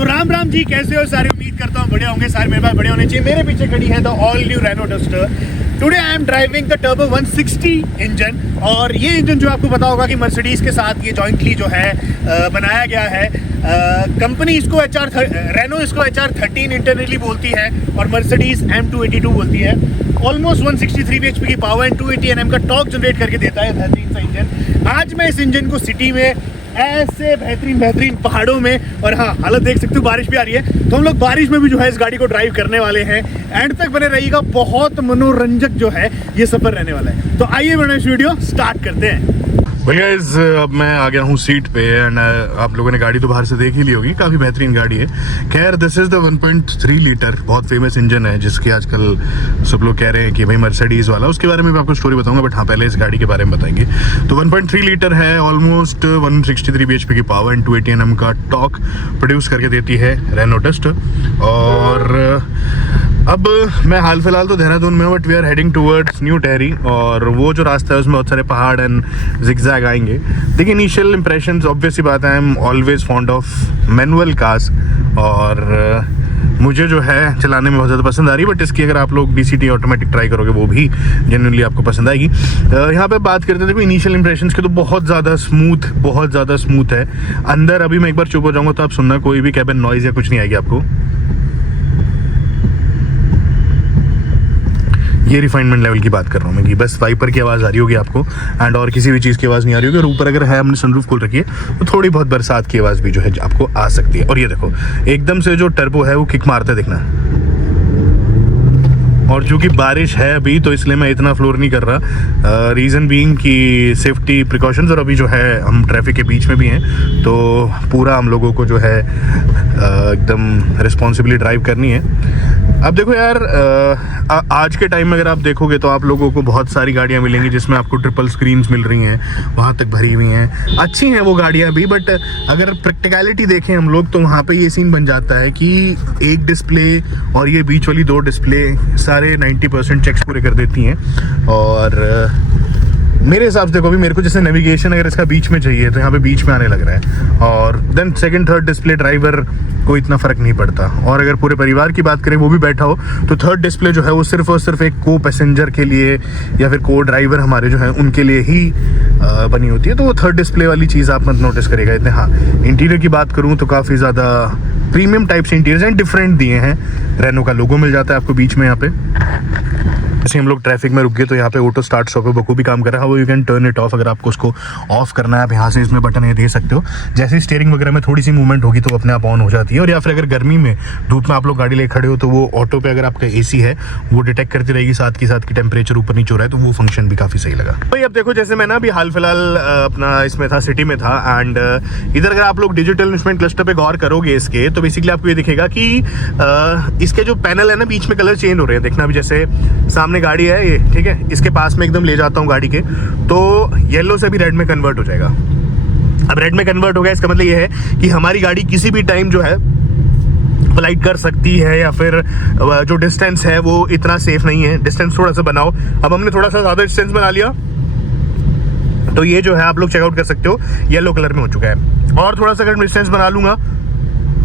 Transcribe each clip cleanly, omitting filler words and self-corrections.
तो राम राम जी, कैसे हो सारे? उम्मीद करता हूँ बढ़िया होंगे सारे। मेरे पास बढ़िया होने चाहिए। मेरे पीछे खड़ी है the all new Renault Duster. Today I am driving the turbo 160 engine. और ये इंजन जो आपको पता होगा कि मर्सिडीज के साथ ये जॉइंटली जो है बनाया गया है। कंपनी इसको रेनो इसको HR13 इंटरनली बोलती है और मर्सिडीज M282 बोलती है। ऑलमोस्ट 163 bhp की पावर एंड 280 Nm का टॉर्क जनरेट करके देता है बेहतरीन सा इंजन। आज मैं इस इंजन को सिटी में ऐसे बेहतरीन पहाड़ों में, और हाँ हालत देख सकते हो, बारिश भी आ रही है, तो हम लोग बारिश में भी जो है इस गाड़ी को ड्राइव करने वाले हैं। एंड तक बने रहिएगा, बहुत मनोरंजक जो है ये सफर रहने वाला है। तो आइए मैंने इस वीडियो स्टार्ट करते हैं। भैया अब मैं आ गया हूँ सीट पे एंड आप लोगों ने गाड़ी तो बाहर से देख ही ली होगी, काफ़ी बेहतरीन गाड़ी है। खैर दिस इज़ द 1.3 लीटर बहुत फेमस इंजन है जिसके आजकल सब लोग कह रहे हैं कि भाई मर्सिडीज़ वाला। उसके बारे में मैं आपको स्टोरी बताऊंगा, बट हाँ पहले इस गाड़ी के बारे में बताएंगे। तो 1.3 लीटर है, ऑलमोस्ट 163 bhp की पावर एंड 280 Nm का टॉर्क प्रोड्यूस करके देती है रेनो डस्टर। और अब मैं हाल फिलहाल तो देहरादून में हूँ, but we are heading towards New Tehri, और वो जो रास्ता है उसमें बहुत सारे पहाड़ एंड जिगजैग आएंगे। देखिए इनिशियल इंप्रेशंस, ऑब्वियस सी बात है, I am always fond of manual cars और मुझे जो है चलाने में बहुत ज़्यादा पसंद आ रही है। बट इसकी अगर आप लोग DCT ऑटोमेटिक ट्राई करोगे वो भी जेन्युइनली आपको पसंद आएगी। यहाँ पे बात करते थे इनिशियल इंप्रेशंस के, तो बहुत ज़्यादा स्मूथ है। अंदर अभी मैं एक बार चुप हो जाऊँगा तो आप सुनना, कोई भी कैबिन नॉइज़ या कुछ नहीं आएगी आपको। ये रिफाइनमेंट लेवल की बात कर रहा हूँ मैं कि बस वाइपर की आवाज़ आ रही होगी आपको एंड और किसी भी चीज़ की आवाज़ नहीं आ रही होगी। और ऊपर अगर है हमने सनरूफ खोल रखी है तो थोड़ी बहुत बरसात की आवाज़ भी जो है आपको आ सकती है। और ये देखो एकदम से जो टर्बो है वो किक मारता है, देखना। और चूँकि बारिश है अभी तो इसलिए मैं इतना फ्लोर नहीं कर रहा, रीज़न बीइंग कि सेफ्टी प्रिकॉशंस, और अभी जो है हम ट्रैफिक के बीच में भी हैं तो पूरा हम लोगों को जो है एकदम रिस्पॉन्सिबली ड्राइव करनी है। अब देखो यार, आज के टाइम में अगर आप देखोगे तो आप लोगों को बहुत सारी गाड़ियां मिलेंगी जिसमें आपको ट्रिपल स्क्रीन्स मिल रही हैं, वहाँ तक भरी हुई हैं, अच्छी हैं वो गाड़ियां भी। बट अगर प्रैक्टिकलिटी देखें हम लोग तो वहाँ पे ये सीन बन जाता है कि एक डिस्प्ले और ये बीच वाली 2 डिस्प्ले सारे 90% चेक्स पूरे कर देती हैं। और मेरे हिसाब से देखो अभी मेरे को जैसे नेविगेशन अगर इसका बीच में चाहिए तो यहाँ पे बीच में आने लग रहा है, और then second third display driver को इतना फ़र्क नहीं पड़ता। और अगर पूरे परिवार की बात करें वो भी बैठा हो तो थर्ड डिस्प्ले जो है वो सिर्फ और सिर्फ एक को पैसेंजर के लिए या फिर को ड्राइवर हमारे जो है उनके लिए ही बनी होती है। तो वो थर्ड डिस्प्ले वाली चीज़ आप मत नोटिस करेगा इतने। हाँ इंटीरियर की बात करूँ तो काफ़ी ज़्यादा प्रीमियम टाइप से इंटीरियर एंड डिफरेंट दिए हैं। रेनो का लोगो मिल जाता है आपको बीच में यहाँ पे। जैसे हम लोग ट्रैफिक में रुक गए तो यहाँ पे ऑटो स्टार्ट स्टॉप है, बखूबी काम कर रहा है। वो you can turn it of, अगर आपको उसको ऑफ करना है आप यहाँ से इसमें बटन ये दे सकते हो। जैसे स्टीयरिंग वगैरह में थोड़ी सी मूवमेंट होगी तो अपने आप ऑन हो जाती है। और या फिर अगर गर्मी में धूप में आप लोग गाड़ी ले खड़े हो तो वो ऑटो पे अगर आपका AC है वो डिटेक्ट करती रहेगी साथ की टेम्परेचर ऊपर नीचे हो रहा है, तो वो फंक्शन भी काफ़ी सही लगा। भाई अब देखो जैसे मैं ना अभी हाल फिलहाल अपना इसमें था, सिटी में था, एंड इधर अगर आप लोग डिजिटल इंस्ट्रूमेंट क्लस्टर पे गौर करोगे इसके तो बेसिकली आपको ये दिखेगा कि इसके जो पैनल है ना बीच में कलर चेंज हो रहे हैं। देखना अभी जैसे सामने गाड़ी है ये, ठीक है, इसके पास में एकदम ले जाता हूँ गाड़ी के तो येलो से भी रेड में कन्वर्ट हो जाएगा। अब रेड में कन्वर्ट हो गया, इसका मतलब ये है कि हमारी गाड़ी किसी भी टाइम जो है फ्लाइट कर सकती है, या फिर जो डिस्टेंस है वो इतना सेफ नहीं है, डिस्टेंस थोड़ा सा बनाओ। अब हमने थोड़ा सा ज़्यादा डिस्टेंस बना लिया तो ये जो है आप लोग चेकआउट कर सकते हो येलो कलर में हो चुका है। और थोड़ा सा अगर डिस्टेंस बना लूँगा,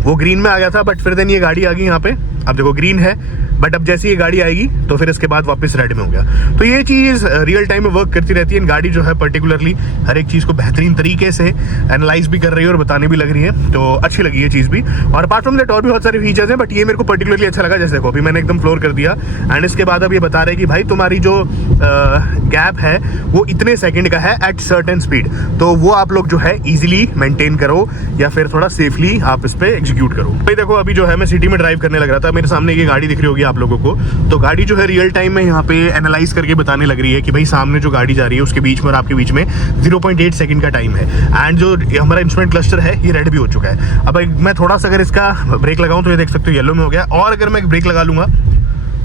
वो ग्रीन में आ गया था बट फिर देन ये गाड़ी आ गई यहाँ पे, अब देखो ग्रीन है बट अब जैसे ये गाड़ी आएगी तो फिर इसके बाद वापस रेड में हो गया। तो ये चीज़ रियल टाइम में वर्क करती रहती है। गाड़ी जो है पर्टिकुलरली हर एक चीज़ को बेहतरीन तरीके से एनालाइज भी कर रही है और बताने भी लग रही है, तो अच्छी लगी ये चीज़ भी। और अपार्ट फ्रॉम दैट और भी बहुत सारे फीचर्स हैं, बट ये मेरे को पर्टिकुलरली अच्छा लगा। जैसे देखो अभी मैंने एकदम फ्लोर कर दिया एंड इसके बाद अब ये बता रहे कि भाई तुम्हारी जो गैप है वो इतने सेकेंड का है एट सर्टेन स्पीड, तो वो आप लोग जो है ईजिली मेंटेन करो या फिर थोड़ा सेफली आप इस पर एग्जीक्यूट करो। भाई देखो अभी जो है मैं सिटी में ड्राइव करने लग रहा था, मेरे सामने ये गाड़ी दिख रही होगी आप लोगों को, तो गाड़ी जो है रियल टाइम में यहाँ पे एनालाइज करके बताने लग रही है कि भाई सामने जो गाड़ी जा रही है उसके बीच में और आपके बीच में 0.8 सेकंड का टाइम है। एंड जो हमारा इंस्ट्रूमेंट क्लस्टर है ये रेड भी हो चुका है। अब मैं थोड़ा सा अगर इसका ब्रेक लगाऊं तो ये देख सकते हो येलो में हो गया, और अगर मैं ब्रेक लगा लूंगा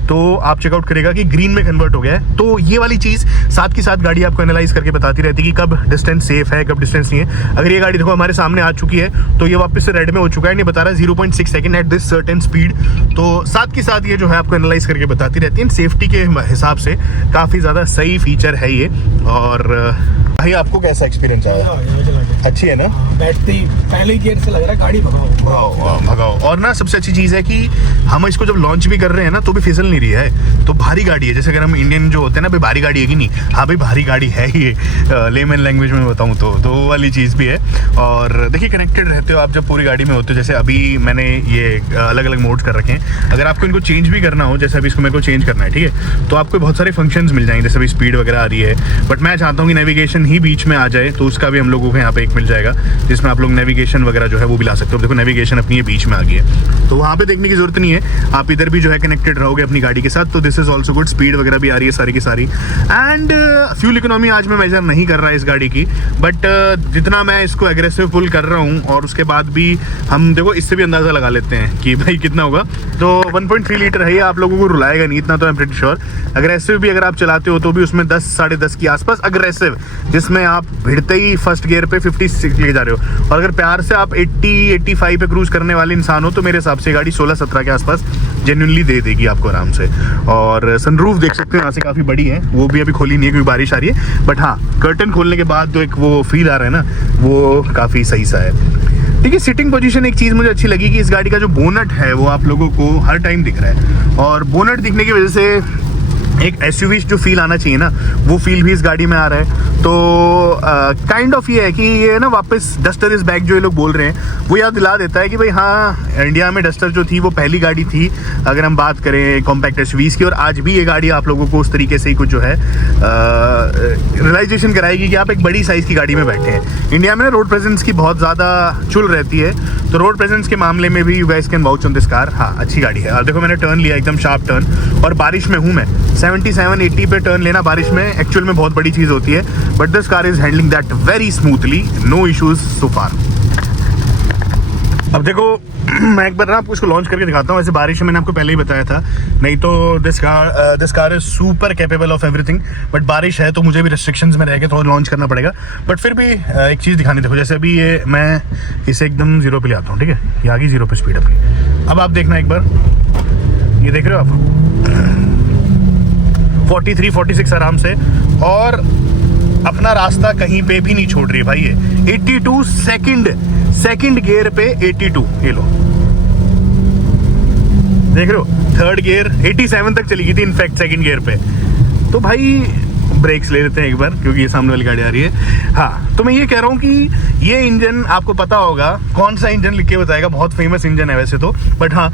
तो आप चेकआउट करेगा कि ग्रीन में कन्वर्ट हो गया है। तो ये वाली चीज़ साथ की साथ गाड़ी आपको एनालाइज करके बताती रहती है कि कब डिस्टेंस सेफ है, कब डिस्टेंस नहीं है। अगर ये गाड़ी देखो हमारे सामने आ चुकी है तो ये वापस से रेड में हो चुका है, ये बता रहा है 0.6 second at this certain speed. तो साथ की साथ ये जो है आपको एनालाइज करके बताती रहती है। सेफ्टी के हिसाब से काफ़ी ज़्यादा सही फीचर है ये। और भाई आपको कैसा एक्सपीरियंस आया? अच्छी है ना? बैठते ही पहले ही गियर से लग रहा है गाड़ी भगाओ भगाओ। और ना सबसे अच्छी चीज़ है कि हम इसको जब लॉन्च भी कर रहे हैं ना तो भी फिसल नहीं रही है। तो भारी गाड़ी है, जैसे अगर हम इंडियन जो होते हैं ना, भाई भारी गाड़ी है कि नहीं? हाँ भाई भारी गाड़ी है ये, लेमन लैंग्वेज में बताऊँ तो वो वाली चीज़ भी है। और देखिए कनेक्टेड रहते हो आप जब पूरी गाड़ी में होते हो। जैसे अभी मैंने ये अलग अलग मोड्स कर रखे हैं, अगर आपको इनको चेंज भी करना हो, जैसे अभी इसको मेरे को चेंज करना है, ठीक है, तो आपको बहुत सारे फंक्शंस मिल जाएंगे, जैसे अभी स्पीड वगैरह आ रही है, बट मैं चाहता हूँ कि नेविगेशन ही बीच में आ जाए, तो उसका भी हम लोगों को यहाँ पे एक मिल जाएगा जिसमें आप लोग नेविगेशन वगैरह जो है वो भी ला सकते हो। देखो नेविगेशन अपनी ये बीच में आ गई है, तो वहाँ पे देखने की जरूरत नहीं है, आप इधर भी जो है कनेक्टेड रहोगे अपनी गाड़ी के साथ। तो this is also good. Speed वगैरह भी आ रही है सारी की सारी। एंड फ्यूल इकोनॉमी आज मैं मेजर नहीं कर रहा इस गाड़ी की, बट जितना मैं इसको एग्रेसिव पुल कर रहा हूँ, और उसके बाद भी हम देखो इससे भी अंदाजा लगा लेते हैं कि भाई कितना होगा। तो 1.3 लीटर है ये, आप लोगों को रुलाएगा नहीं इतना, तो I am pretty sure. Aggressive भी अगर आप चलाते हो तो भी उसमें 10 साढ़े 10 के आसपास अग्रेसिव, जिसमें आप भिड़ते ही फर्स्ट गियर पे 56 ले जा रहे हो। और अगर प्यार से आप 80-85 पे क्रूज करने वाले इंसान हो तो मेरे हिसाब से गाड़ी 16-17 के आसपास जेन्युइनली दे देगी आपको आराम से। और सनरूफ देख सकते हो यहाँ से काफ़ी बड़ी है, वो भी अभी खोली नहीं है क्योंकि बारिश आ रही है, बट हाँ कर्टन खोलने के बाद जो एक वो फील आ रहा है ना, वो काफ़ी सही सा है। ठीक है, सीटिंग पोजीशन एक चीज़ मुझे अच्छी लगी कि इस गाड़ी का जो बोनट है वो आप लोगों को हर टाइम दिख रहा है, और बोनट दिखने की वजह से एक एसयूवी जो फील आना चाहिए ना, वो फील भी इस गाड़ी में आ रहा है। तो काइंड ऑफ ये है कि ये ना वापस डस्टर इज बैक जो ये लोग बोल रहे हैं, वो याद दिला देता है कि भाई हाँ, इंडिया में डस्टर जो थी वो पहली गाड़ी थी अगर हम बात करें कॉम्पैक्ट एसयूवीज की, और आज भी ये गाड़ी आप लोगों को उस तरीके से ही कुछ जो है रियलाइजेशन कराएगी कि आप एक बड़ी साइज़ की गाड़ी में बैठे हैं। इंडिया में ना रोड प्रेजेंस की बहुत ज़्यादा चुल रहती है, तो रोड प्रेजेंस के मामले में भी you guys can vouch on this car. हाँ अच्छी गाड़ी है। और देखो मैंने टर्न लिया एकदम शार्प टर्न, और बारिश में हूँ मैं, 77-80 पे टर्न लेना बारिश में एक्चुअल में बहुत बड़ी चीज़ होती है, but this car is handling that very smoothly, no issues so far. अब देखो मैं एक बार ना आपको इसको लॉन्च करके दिखाता हूँ। वैसे बारिश में मैंने आपको पहले ही बताया था, नहीं तो this car is super capable of everything, but बारिश है तो मुझे भी रिस्ट्रिक्शंस में रह के थोड़ा लॉन्च करना पड़ेगा। बट फिर भी एक चीज़ दिखानी, देखो जैसे अभी ये मैं इसे एकदम 0 पे ले आता हूँ, ठीक है, ये आ गई 0 पे स्पीड अपनी। अब आप देखना एक बार, ये देख रहे हो आप 43-46 आराम से, और अपना रास्ता कहीं पे भी नहीं छोड़ रही है भाई। ये 82 सेकंड गियर पे 82, ये लो देख रहे हो, थर्ड गियर 87 तक चली गई थी इनफैक्ट सेकंड गियर पे। तो भाई ब्रेक्स ले लेते हैं एक बार क्योंकि ये सामने वाली गाड़ी आ रही है। हाँ तो मैं ये कह रहा हूँ कि ये इंजन आपको पता होगा कौन सा इंजन, लिख के बताएगा, बहुत फेमस इंजन है वैसे तो, बट हाँ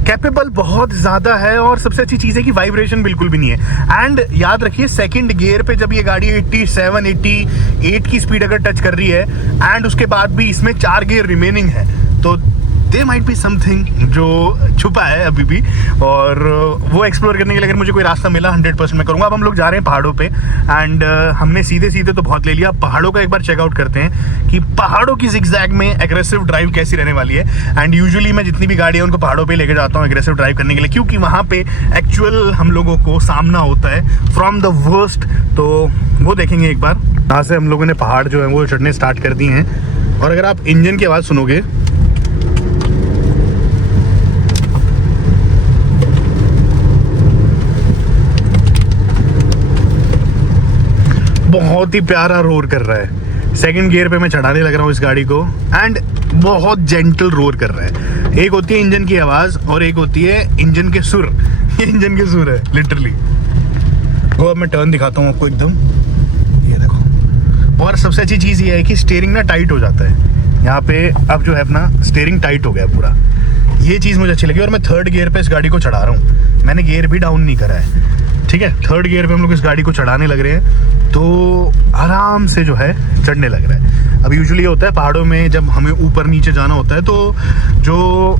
कैपेबल बहुत ज़्यादा है। और सबसे अच्छी चीज़ है कि वाइब्रेशन बिल्कुल भी नहीं है। एंड याद रखिए सेकंड गियर पे जब ये गाड़ी 87-88 की स्पीड अगर टच कर रही है, एंड उसके बाद भी इसमें 4 गियर रिमेनिंग है, तो देयर माइट बी समथिंग जो छुपा है अभी भी, और वो एक्सप्लोर करने के लिए अगर मुझे कोई रास्ता मिला 100% मैं करूँगा। अब हम लोग जा रहे हैं पहाड़ों पे, एंड हमने सीधे सीधे तो बहुत ले लिया, पहाड़ों का एक बार चेकआउट करते हैं कि पहाड़ों की जिगजैग में एग्रेसिव ड्राइव कैसी रहने वाली है। एंड यूजुअली मैं जितनी भी गाड़ियाँ उनको पहाड़ों पे लेके जाता हूँ एग्रेसिव ड्राइव करने के लिए, क्योंकि वहाँ पे एक्चुअल हम लोगों को सामना होता है फ्रॉम द वर्स्ट। तो वो देखेंगे एक बार। यहाँ से हम लोगों ने पहाड़ जो है वो चढ़ने स्टार्ट कर दिए हैं, और अगर आप इंजन की आवाज़ सुनोगे बहुत ही प्यारा रोर कर रहा है। सेकंड गियर पे मैं चढ़ाने लग रहा हूँ इस गाड़ी को, एंड बहुत जेंटल रोर कर रहा है। एक होती है इंजन की आवाज़ और एक होती है इंजन के सुर। ये इंजन के सुर है लिटरली। वो अब मैं टर्न दिखाता हूँ आपको एकदम, ये देखो। और सबसे अच्छी चीज़ ये है कि स्टीयरिंग ना टाइट हो जाता है यहाँ पे, अब जो है अपना स्टीयरिंग टाइट हो गया पूरा, ये चीज़ मुझे अच्छी लगी। और मैं थर्ड गियर पे इस गाड़ी को चढ़ा रहा हूँ, मैंने गियर भी डाउन नहीं करा है, ठीक है। थर्ड गियर पे हम लोग इस गाड़ी को चढ़ाने लग रहे हैं, तो आराम से जो है चढ़ने लग रहा है। अब यूजुअली होता है पहाड़ों में जब हमें ऊपर नीचे जाना होता है, तो जो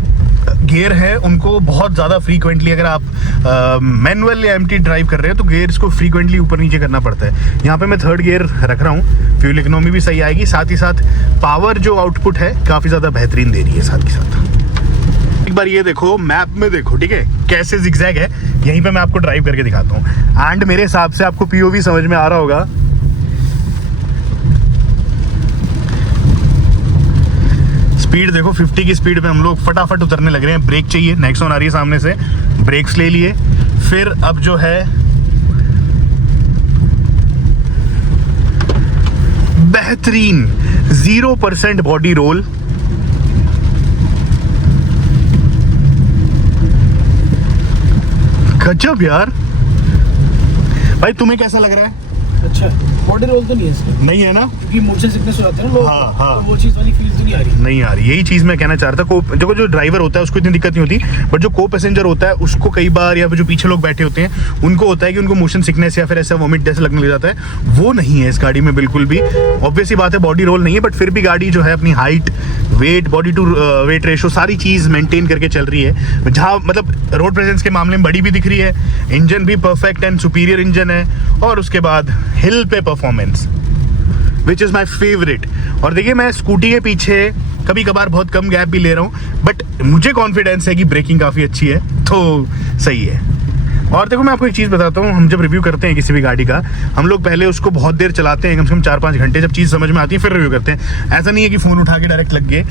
गियर है उनको बहुत ज़्यादा फ्रीक्वेंटली, अगर आप मैनुअल या एम्प्टी ड्राइव कर रहे हैं तो गियर्स को फ्रीक्वेंटली ऊपर नीचे करना पड़ता है। यहाँ पे मैं थर्ड गियर रख रहा हूँ, फ्यूल इकोनॉमी भी सही आएगी, साथ ही साथ पावर जो आउटपुट है काफ़ी ज़्यादा बेहतरीन दे रही है साथ ही साथ। एक बार ये देखो मैप में देखो, ठीक है, कैसे जिगजैग है, यहीं पे मैं आपको ड्राइव करके दिखाता हूँ। एंड मेरे हिसाब से आपको पीओवी समझ में आ रहा होगा। स्पीड देखो 50 की स्पीड पे हम लोग फटाफट उतरने लग रहे हैं। ब्रेक चाहिए, नेक्सॉन आ रही है सामने से, ब्रेक्स ले लिए। फिर अब जो है बेहतरीन 0% बॉडी रोल। गजब यार। भाई तुम्हें कैसा लग रहा है? अच्छा, बॉडी रोल तो नहीं है इसमें, नहीं है ना? क्योंकि मोशन सिकनेस हो जाता है ना लोग, हाँ, हाँ। तो वो चीज वाली फील तो नहीं आ रही। नहीं आ रही, यही चीज मैं कहना चाह रहा था। देखो जो ड्राइवर होता है उसको इतनी दिक्कत नहीं होती, बट जो को पैसेंजर होता है उसको कई बार, या फिर जो पीछे लोग बैठे होते हैं उनको होता है कि उनको मोशन सिकनेस या फिर ऐसा वॉमिट जैसे लगने लग जाता है। वो नहीं है इस गाड़ी में बिल्कुल भी। ऑब्वियसली बात है बॉडी रोल नहीं है, बट फिर भी गाड़ी जो है अपनी height, weight, body to weight ratio सारी चीज मेंटेन करके चल रही है। जहाँ मतलब रोड प्रेजेंस के मामले में बड़ी भी दिख रही है, इंजन भी परफेक्ट एंड सुपीरियर इंजन है, और उसके बाद हिल पे performance which is my favourite. और देखिए मैं स्कूटी के पीछे कभी कभार बहुत कम गैप भी ले रहा हूँ, बट मुझे कॉन्फिडेंस है कि ब्रेकिंग काफ़ी अच्छी है, तो सही है। और देखो मैं आपको एक चीज़ बताता हूँ, हम जब रिव्यू करते हैं किसी भी गाड़ी का, हम लोग पहले उसको बहुत देर चलाते हैं, कम से कम 4-5 घंटे, जब चीज़ समझ में आती है फिर रिव्यू करते हैं। ऐसा नहीं है कि फ़ोन उठा के डायरेक्ट लग गए।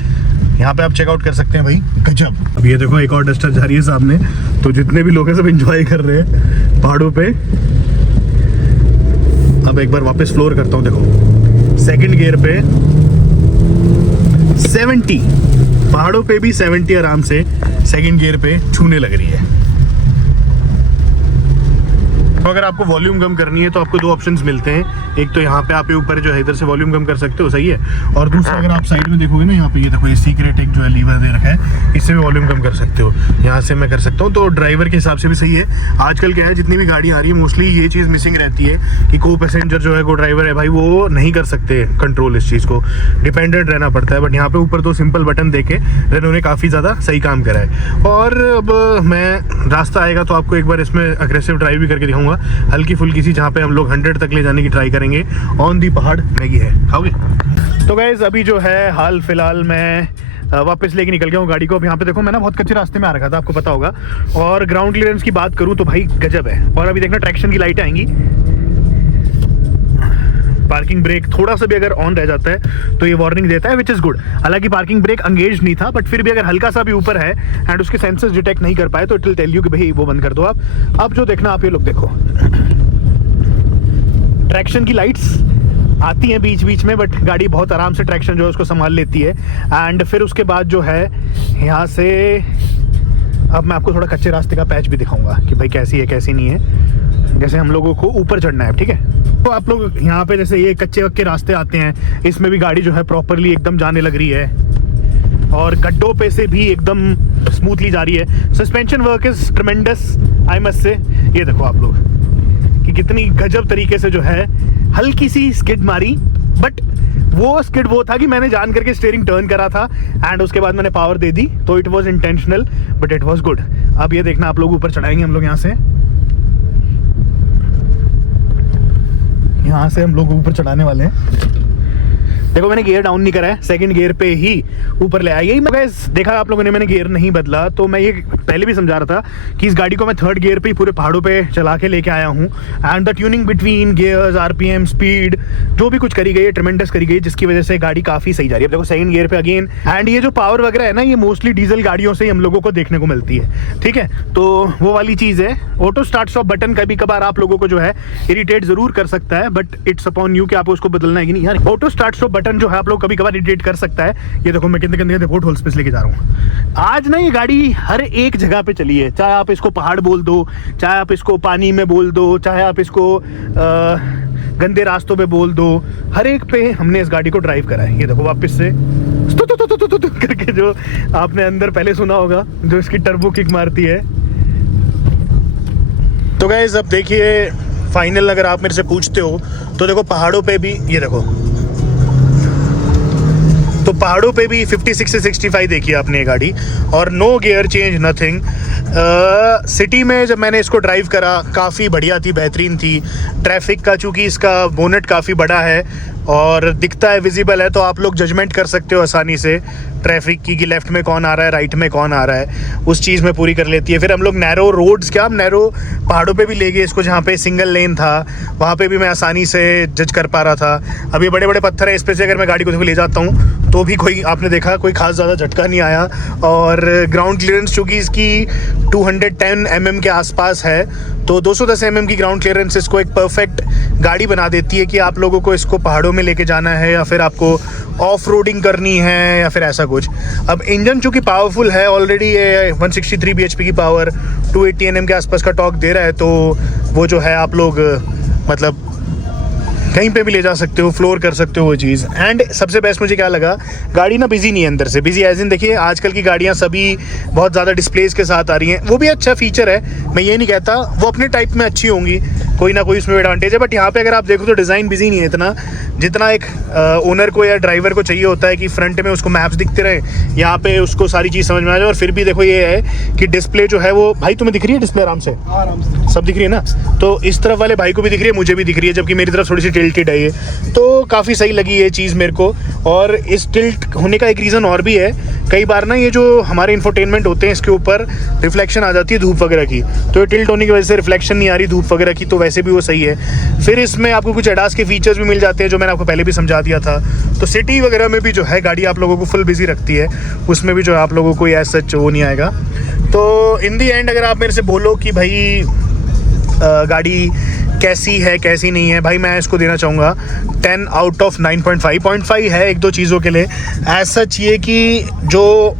यहाँ पे आप चेकआउट कर सकते हैं भाई, गजब। अब ये देखो एक और डस्टर जा रही है सामने, तो जितने भी लोग हैं सब एंजॉय कर रहे हैं पहाड़ों पे। अब एक बार वापस फ्लोर करता हूँ, देखो सेकंड गियर पे 70, पहाड़ों पे भी 70 आराम से सेकंड गियर पे छूने लग रही है। तो अगर आपको वॉल्यूम कम करनी है तो आपको दो ऑप्शंस मिलते हैं। एक तो यहाँ पे आप ऊपर जो है इधर से वॉल्यूम कम कर सकते हो, सही है। और दूसरा अगर आप साइड में देखोगे ना, यहाँ पे ये देखो ये सीक्रेट एक जो है लीवर दे रखा है, इससे भी वॉल्यूम कम कर सकते हो। यहाँ से मैं कर सकता हूँ, तो ड्राइवर के हिसाब से भी सही है। आजकल क्या है, जितनी भी गाड़ी आ रही है मोस्टली ये चीज़ मिसिंग रहती है कि को पैसेंजर जो है को ड्राइवर है भाई, वो नहीं कर सकते कंट्रोल, इस चीज़ को डिपेंडेंट रहना पड़ता है। बट यहाँ पे ऊपर दो सिंपल बटन देके रेनो ने काफ़ी ज़्यादा सही काम करा है। और अब मैं रास्ता आएगा तो आपको एक बार इसमें अग्रेसिव ड्राइव भी करके दिखाऊंगा, हल्की फुल्की सी, जहाँ पे हम लोग 100 तक ले जाने की ट्राई करेंगे। ऑन दी पहाड़ मैगी है, खाओगे? तो गाइस अभी जो है हाल फिलहाल मैं वापस लेके निकल गया हूँ गाड़ी को। अब यहाँ पे देखो मैं ना बहुत कच्चे रास्ते में आ रखा था, आपको पता होगा। और ग्राउंड क्लियरेंस की बात करूँ तो भाई गजब है। और अभी देखना ट्रैक्शन की लाइटें आएंगी, पार्किंग ब्रेक थोड़ा सा भी अगर ऑन रह जाता है तो ये वार्निंग देता है, विच इज गुड। हालांकि पार्किंग ब्रेक एंगेज नहीं था, बट फिर भी अगर हल्का सा भी ऊपर है एंड उसके सेंसर्स डिटेक्ट नहीं कर पाए तो इट विल टेल यू कि भाई वो बंद कर दो आप। अब जो देखना आप ये लोग देखो, ट्रैक्शन की लाइट्स आती हैं बीच बीच में, बट गाड़ी बहुत आराम से ट्रैक्शन जो है उसको संभाल लेती है। एंड फिर उसके बाद जो है यहाँ से अब मैं आपको थोड़ा कच्चे रास्ते का पैच भी दिखाऊंगा कि भाई कैसी है कैसी नहीं है। जैसे हम लोगों को ऊपर चढ़ना है, ठीक है, तो आप लोग यहाँ पे जैसे ये कच्चे वक्के रास्ते आते हैं, इसमें भी गाड़ी जो है प्रॉपरली एकदम जाने लग रही है, और गड्ढों पे से भी एकदम स्मूथली जा रही है। Suspension work is ट्रेमेंडस I must say. ये देखो आप लोग कि कितनी गजब तरीके से जो है हल्की सी स्किड मारी, बट वो स्किड वो था कि मैंने जान करके स्टीयरिंग टर्न करा था एंड उसके बाद मैंने पावर दे दी, तो it was intentional but it was good. अब ये देखना आप लोग ऊपर चढ़ाएंगे हम लोग यहाँ से हम लोग ऊपर चढ़ाने वाले हैं। देखो मैंने गियर डाउन नहीं करा है, सेकंड गियर पे ही ऊपर ले आया। यही गाइस देखा आप लोगों ने, मैंने गियर नहीं बदला। तो मैं ये पहले भी समझा रहा था कि इस गाड़ी को मैं थर्ड गियर पे ही पूरे पहाड़ों पे चला के लेके आया हूँ। And the tuning between gears, RPM, speed जो भी कुछ करी गई है ट्रेमेंडस करी गई, जिसकी वजह से गाड़ी काफी सही जा रही है। देखो सेकंड गियर पे अगेन, एंड ये जो पावर वगैरह है ना, ये मोस्टली डीजल गाड़ियों से ही हम लोगों को देखने को मिलती है, ठीक है। तो वो वाली चीज है। ऑटो स्टार्ट स्टॉप बटन कभी कभार आप लोगों को जो है इरिटेट जरूर कर सकता है, बट इट्स अपॉन यू कि आप उसको बदलना है कि नहीं। यार ऑटो स्टार्ट स्टॉप बटन जो है आप लोग कभी कभार इरिटेट कर सकता है। ये देखो मैं कितने कितने पोर्ट होल्स पे लेके जा रहा हूँ। आज ना ये गाड़ी हर एक जगह पे चली है, चाहे आप इसको पहाड़ बोल दो, चाहे आप इसको पानी में बोल दो, चाहे आप इसको गंदे रास्तों पे बोल दो, हर एक पे हमने इस गाड़ी को ड्राइव करा है। ये देखो वापस से तो करके जो आपने अंदर पहले सुना होगा, जो इसकी टर्बो किक मारती है। तो गाइस अब देखिए फाइनल अगर आप मेरे से पूछते हो तो देखो पहाड़ों पे भी ये देखो, तो पहाड़ों पे भी 56 से 65 देखी आपने ये गाड़ी, और no gear change nothing. City में जब मैंने इसको ड्राइव करा काफ़ी बढ़िया थी, बेहतरीन थी। ट्रैफिक का चूँकि इसका बोनेट काफ़ी बड़ा है और दिखता है, विजिबल है, तो आप लोग जजमेंट कर सकते हो आसानी से ट्रैफिक की कि लेफ्ट में कौन आ रहा है, राइट में कौन आ रहा है, उस चीज़ में पूरी कर लेती है। फिर हम लोग नैरो रोड्स, क्या हम नैरो पहाड़ों पे भी ले गए इसको, जहाँ पे सिंगल लेन था वहाँ पे भी मैं आसानी से जज कर पा रहा था। अब ये बड़े बड़े पत्थर है, इस पे से अगर मैं गाड़ी को ले जाता हूँ तो भी कोई आपने देखा कोई खास ज़्यादा झटका नहीं आया। और ग्राउंड क्लियरेंस चूँकि इसकी 210 mm के आसपास है, तो 210 mm की ग्राउंड क्लियरेंस इसको एक परफेक्ट गाड़ी बना देती है कि आप लोगों को इसको पहाड़ों में लेके जाना है या फिर आपको ऑफ रोडिंग करनी है या फिर ऐसा कुछ। अब इंजन चूँकि पावरफुल है ऑलरेडी, ये 163 bhp की पावर 280 Nm के आसपास का टॉर्क दे रहा है, तो वो जो है आप लोग मतलब कहीं पे भी ले जा सकते हो, फ्लोर कर सकते हो वो चीज़। एंड सबसे बेस्ट मुझे क्या लगा, गाड़ी ना बिजी नहीं है अंदर से। बिजी एज इन देखिए आजकल की गाड़ियाँ सभी बहुत ज़्यादा डिस्प्लेस के साथ आ रही हैं, वो भी अच्छा फीचर है, मैं ये नहीं कहता, वो अपने टाइप में अच्छी होंगी, कोई ना कोई उसमें एडवांटेज है। बट यहाँ पे अगर आप देखो तो डिज़ाइन बिजी नहीं है इतना, जितना एक ओनर को या ड्राइवर को चाहिए होता है कि फ्रंट में उसको मैप्स दिखते रहे, यहाँ पे उसको सारी चीज़ समझ में आ जाए। और फिर भी देखो ये है कि डिस्प्ले जो है वो, भाई तुम्हें दिख रही है डिस्प्ले आराम से सब दिख रही है ना, तो इस तरफ वाले भाई को भी दिख रही है, मुझे भी दिख रही है, जबकि मेरी तरफ थोड़ी सी टिल्टेड है ये, तो काफ़ी सही लगी ये चीज़ मेरे को। और इस टिल्ट होने का एक रीज़न और भी है, कई बार ना ये जो हमारे इंफोटेनमेंट होते हैं इसके ऊपर रिफ्लेक्शन आ जाती है धूप वगैरह की, तो ये टिल्ट होने की वजह से रिफ्लेक्शन नहीं आ रही धूप वगैरह की, तो वैसे भी वो सही है। फिर इसमें आपको कुछ एडास के फीचर्स भी मिल जाते हैं जो मैंने आपको पहले भी समझा दिया था। तो सिटी वगैरह में भी जो है गाड़ी आप लोगों को फुल बिजी रखती है, उसमें भी जो है आप लोगों को एज सच वो नहीं आएगा। तो इन दी एंड अगर आप मेरे से बोलो कि भाई गाड़ी कैसी है कैसी नहीं है, भाई मैं इसको देना चाहूँगा 10 out of 9.5। 0.5 है एक दो चीज़ों के लिए, एज सच ये कि जो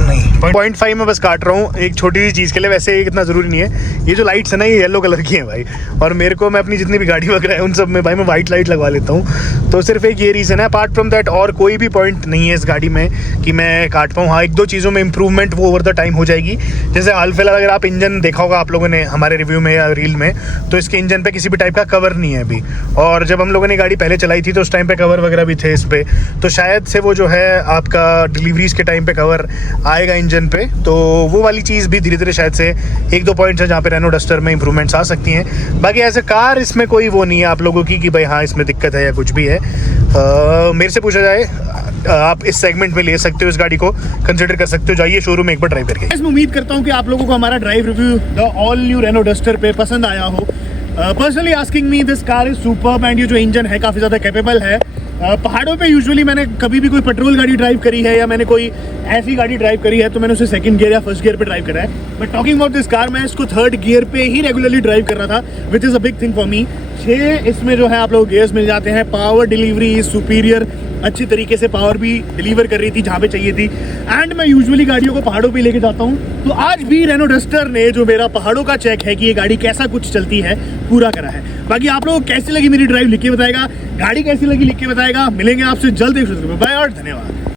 नहीं 0.5 में बस काट रहा हूँ एक छोटी सी चीज़ के लिए, वैसे इतना ज़रूरी नहीं है। ये जो लाइट्स है ना ये येलो कलर की हैं भाई, और मेरे को मैं अपनी जितनी भी गाड़ी वगैरह है उन सब में भाई मैं वाइट लाइट लगवा लेता हूँ, तो सिर्फ एक ये रीज़न है। अपार्ट फ्रॉम दैट और कोई भी पॉइंट नहीं है इस गाड़ी में कि मैं काट पाऊँ। हाँ एक दो चीज़ों में इंप्रूवमेंट वो ओवर द टाइम हो जाएगी, जैसे हाल फिलहाल अगर आप इंजन देखा होगा आप लोगों ने हमारे रिव्यू में या रील में, तो इसके इंजन पे किसी भी टाइप का कवर नहीं है अभी, और जब हम लोगों ने गाड़ी पहले चलाई थी तो उस टाइम पे कवर वगैरह भी थे इस पे, तो शायद से वो जो है आपका डिलीवरीज के टाइम पे कवर आएगा इंजन पे, तो वो वाली चीज़ भी धीरे धीरे शायद से एक दो पॉइंट्स है जहाँ पे रेनो डस्टर में इंप्रूवमेंट्स आ सकती हैं। बाकी एज ए कार इसमें कोई वो नहीं है आप लोगों की कि भाई हाँ इसमें दिक्कत है या कुछ भी है। मेरे से पूछा जाए आप इस सेगमेंट में ले सकते हो, इस गाड़ी को कंसिडर कर सकते हो, जाइए शोरूम में एक बार ड्राइव करके। मैं उम्मीद करता हूँ कि आप लोगों को हमारा drive review the all new Renault Duster पे पसंद आया हो। Personally asking me, this car is superb and ये जो इंजन है काफ़ी ज़्यादा कैपेबल है। पहाड़ों पे यूजुअली मैंने कभी भी कोई पेट्रोल गाड़ी ड्राइव करी है या मैंने कोई ऐसी गाड़ी ड्राइव करी है तो मैंने उसे सेकंड गियर या फर्स्ट गियर पे ड्राइव करा है, but talking about this car मैं इसको थर्ड गियर पे ही रेगुलरली ड्राइव कर रहा था, which is a big thing for me. 6 इसमें जो है आप लोग गियर्स मिल जाते हैं, पावर डिलीवरी इज सुपीरियर, अच्छी तरीके से पावर भी डिलीवर कर रही थी जहाँ पे चाहिए थी। एंड मैं यूजुअली गाड़ियों को पहाड़ों पे लेके जाता हूँ, तो आज भी रेनो डस्टर ने जो मेरा पहाड़ों का चेक है कि ये गाड़ी कैसा कुछ चलती है पूरा करा है। बाकी आप लोगों को कैसी लगी मेरी ड्राइव लिख के बताएगा, गाड़ी कैसी लगी लिख के बताएगा। मिलेंगे आपसे जल्द, बाय और धन्यवाद।